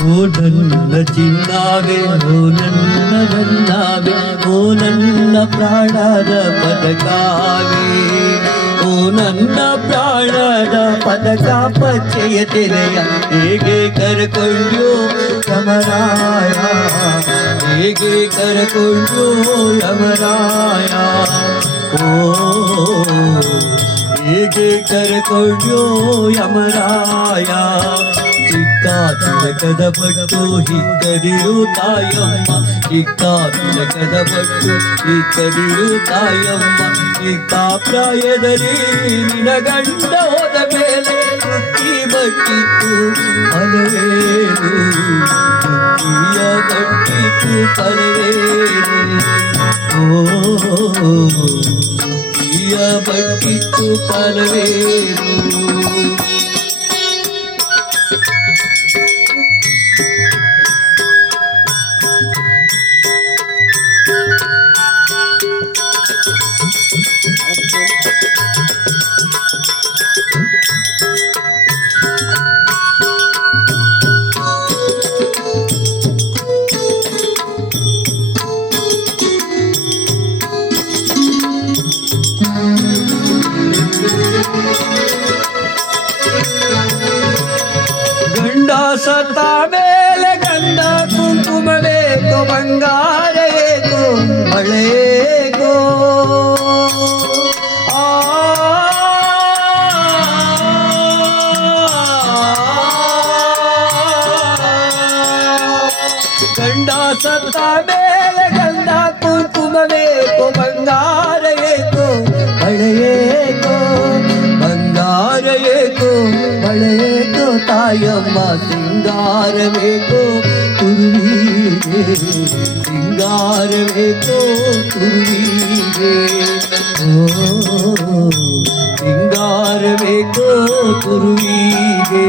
ಓ ನನ್ನ ಚಿನ್ನಾವೆ, ಓ ನನ್ನ ನನ್ನಾವೆ, ಓ ನನ್ನ ಪ್ರಾಣದ ಪದಕಾವೆ, ಓ ನನ್ನ ಪ್ರಾಣದ ಪದಕ ಪಚ್ಚೆಯ ತೆರೆಯ ಹೇಗೆ ಕರೆಕೊಂಡ್ಯೋ ಯಮರಾಯ, ಹೇಗೆ ಕರೆಕೊಂಡ್ಯೋ ಯಮರಾಯ, ಓ ಹೇಗೆ ಕರೆಕೊಂಡ್ಯೋ ಯಮರಾಯ. ಚಿಕ್ಕ ತಿಲಕದ ಬಟ್ಟು ಹಿಕ್ಕದಿರು ತಾಯಮ್ಮ, ಚಿಕ್ಕ ತಿಲಕದ ಬಟ್ಟು ಹಿಕ್ಕದಿರು ತಾಯಮ್ಮ, ಚಿಕ್ಕ ಪ್ರಾಯದಲ್ಲಿ ನಿನ ಗಂಡ ಹೋದ ಮೇಲೆ ಬುಕ್ಕಿ ಬಟ್ಟಿತ್ತು ಫಲವೇನು, ಬುಕ್ಕಿಯ ಬಟ್ಟಿತ್ತು ಫಲವೇನು, ಓ ಬುಕ್ಕಿಯ ಬಟ್ಟಿತ್ತು ಫಲವೇನು. ಗಂಡ ಸತ್ತ ಮೇಲೆ ಗಂಡ ಕುಂಕುಮ ಬೇಕು, ಬಂಗಾರ ಏಕೋ ಬಳೆಗೋ, ಗಂಡ ಸತ್ತ ಮೇಲೆ ಗಂಡ ಕುಂಕುಮ ಬೇಕು, ಬಂಗಾರ ಏಕೋ ಬಳೆಗೋ, ಬಂಗಾರ ಏಕೋ ಬಳೆಗೋ ತಾಯಮ್ಮ, ಸಿಂಗಾರ ಬೇಕೋ ತುರುವಿಗೆ, ಸಿಂಗಾರ ಬೇಕೋ ತುರುವಿಗೆ, ಓ ಸಿಂಗಾರ ಬೇಕೋ ತುರುವಿಗೆ.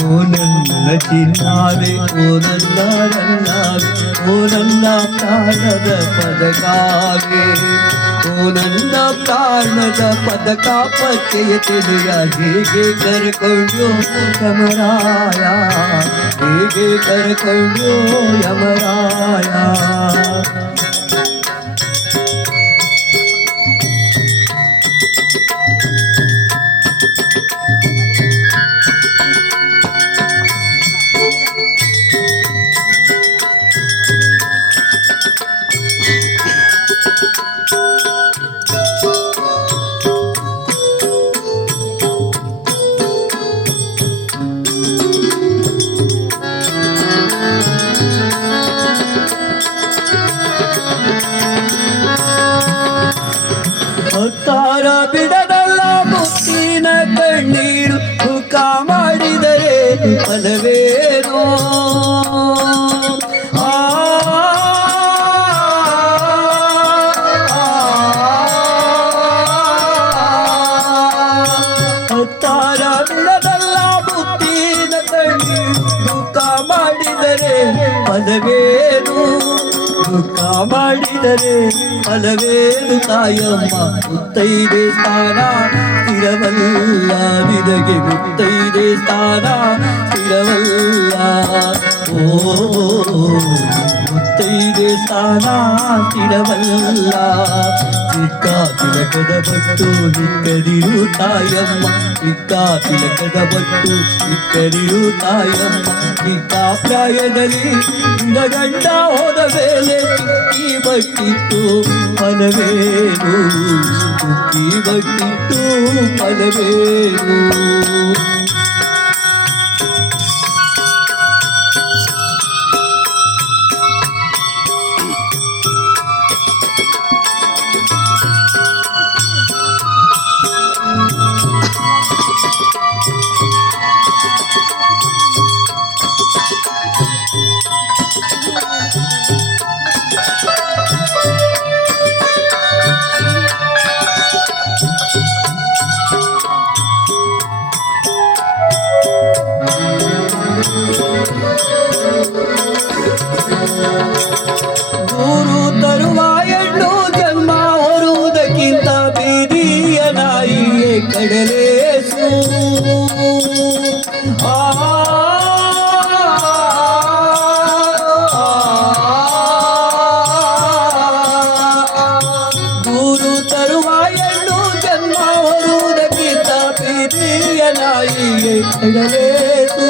ಓ ನನ್ನ ಚಿನ್ನಾವೆ, ಓ ನನ್ನ ನನ್ನಾವೆ, ಓ ನನ್ನ ಪ್ರಾಣದ ಪದಕಾವೆ, ಓ ನನ್ನ ಪ್ರಾಣದ ಪದಕ ಪಚ್ಚೆಯ ತಿಳಿಯ ಹೇಗೆ ಕರೆಕೊಂಡ್ಯೋ ಯಮರಾಯ, ಹೇಗೆ ಕರೆಕೊಂಡ್ಯೋ ಯಮರಾಯ. ಹೊತ್ತಾರ ಬಿಡದಲ್ಲ ಮುತ್ತಿನ ಕಣ್ಣೀರು, ಮುಖ ಮಾಡಿದರೆ ಫಲವೇನೋ, ಹೊತ್ತಾರ ಬಿಡದಲ್ಲ ಮುತ್ತಿನ ಕಣ್ಣೀರು, ಮುಖ ಮಾಡಿದರೆ ಫಲವೇನು, ದುಃಖ ಮಾಡಿದರೆ ಫಲವೇನು ತಾಯಮ್ಮ. ಮುತ್ತೈದೆ ಸ್ಥಾನ ಸ್ಥಿರವಲ್ಲ ನಿನಗೆ, ಮುತ್ತೈದೆ ಸ್ಥಾನ ಸ್ಥಿರವಲ್ಲ, ಓ ಮುತ್ತೈದೆ ಸ್ಥಾನ ಸ್ಥಿರವಲ್ಲ. ಚಿಕ್ಕ ತಿಲಕದ ಬಟ್ಟು ಹಿಕ್ಕದಿರು ತಾಯಮ್ಮ, ಚಿಕ್ಕ ತಿಲಕದ ಬಟ್ಟು ಹಿಕ್ಕದಿರು ತಾಯಮ್ಮ, ಚಿಕ್ಕ ಪ್ರಾಯದಲ್ಲಿ ನಿನ್ನ ಗಂಡ ಹೋದ ಮೇಲೆ ತುಕ್ಕಿ ಬಟ್ಟಿತ್ತು ಫಲವೇನು, ತುಕ್ಕಿ ಬಟ್ಟಿತ್ತು ಫಲವೇನು. ದೂರು ತರುವ ಹೆಣ್ಣು ಜನ್ಮ ಹೊರುವುದಕ್ಕಿಂತ ಬೀದಿಯ ನಾಯಿಯೇ ಕಡಲೇಸು. ಕಡಲೇಸು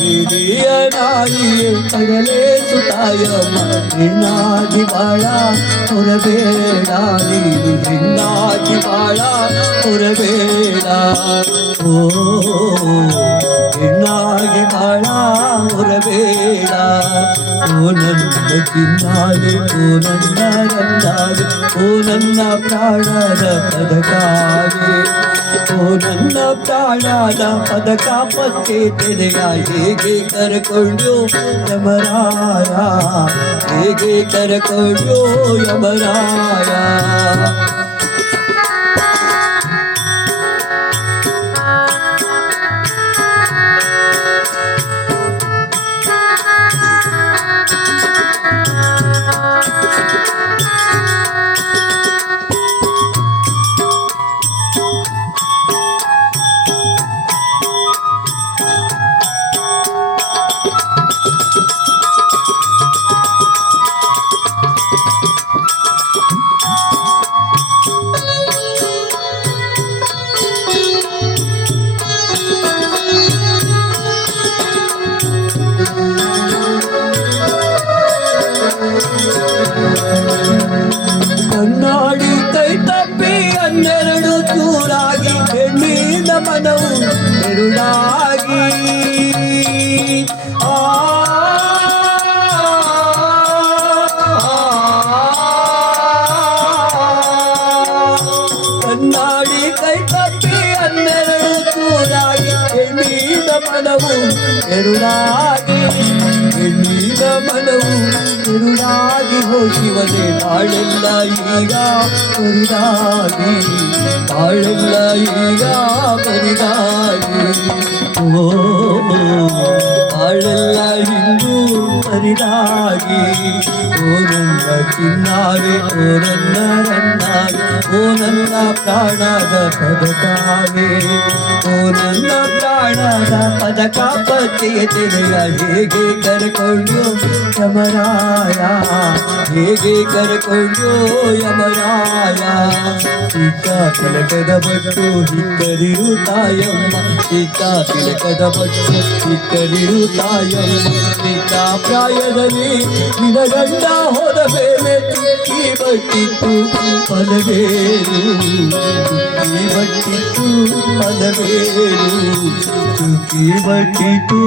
ಹಿರಿಯ ನಾಯಿಯೇ ಕಡಲೇಸು ತಾಯಮ್ಮ ಹೆಣ್ಣಾಗಿ ಬಾಳ ಹೊರಬೇಡ ನೀನು ಹೆಣ್ಣಾಗಿ ಬಾಳ ಹೊರಬೇಡ ಓ ಹೆಣ್ಣಾಗಿ ಬಾಳ ಹೊರಬೇಡ ಓ ನನ್ನ ಚಿನ್ನಾಗೆ ಓ ನನ್ನ ರಂಗಾಗೆ ಓ ನನ್ನ ಪ್ರಾಣದ ಪದಕಾಗೆ ಓ ನನ್ನ ಪ್ರಾಣದ ಪದಕ ಪತ್ತೆ ತೆರೆಯ ಹೇಗೆ ಕರ್ಕೊಂಡು ಯಮರಾಯ ಹೇಗೆ ಕರ್ಕೊಂಡು ಯಮರಾಯ ಕಣ್ಣಾಡಿ ಕೈ ತಪ್ಪಿ ಹನ್ನೆರಡು ಚೂರಾಗಿ ಹೆಣ್ಣಿನ ಮನವು ಎರಡಾಗಿ ಕಣ್ಣಾಡಿ ಕೈ ತಪ್ಪಿ ಹನ್ನೆರಡು ಚೂರಾಗಿ ಹೆಣ್ಣಿನ ಮನವು ಎರಡಾಗಿ ಹೆಣ್ಣಿನ ಮನವು ಕುರುಡಾಗಿ ಹೋಗಿವನೆ ಬಾಳೆಲ್ಲ ಈಗ ಬರಿದಾಗಿ ಬಾಳೆಲ್ಲ ಈಗ ಬರಿದಾಗಿ ಓ ಬಾಳೆಲ್ಲ ಹಿಂದೂ ಬರಿದಾಗಿ ಓ ನನ್ನ ಚಿನ್ನಾಗೆ ಓ ನನ್ನ ರನ್ನಾಗೆ ಓ ನನ್ನ ಪ್ರಾಣದ ಪದಕಾಗೆ ಓ ನನ್ನ ಪ್ರಾಣದ ಪದಕ ಪತ್ತೆಯ ತೆರೆಯ ಹೇಗೆ ಕರ್ಕೊಂಡು ಯಮರಾಯ ಹೇಗೆ ಕರ್ಕೊಂಡು ಯಮರಾಯ ಚಿಕ್ಕ ತಿಲಕದ ಬಟ್ಟು ಹಿಕ್ಕರಿರು ತಾಯಮ್ಮ ಚಿಕ್ಕ ತಿಲಕದ ಬಟ್ಟು ಹಿಕ್ಕರಿರು ತಾಯಮ್ಮ ಚಿಕ್ಕ ಪ್ರಾಯದಲ್ಲಿ ನಿನ ಗಂಡ ಹೋದ ಮೇಲೆ ಚುಕ್ಕಿ ಬಟ್ಟಿತ್ತು ಪಲವೇರು ಚುಕ್ಕಿ ಬಟ್ಟಿತ್ತು ಪಲವೇರು ಚುಕ್ಕಿ ಬಟ್ಟಿತ್ತು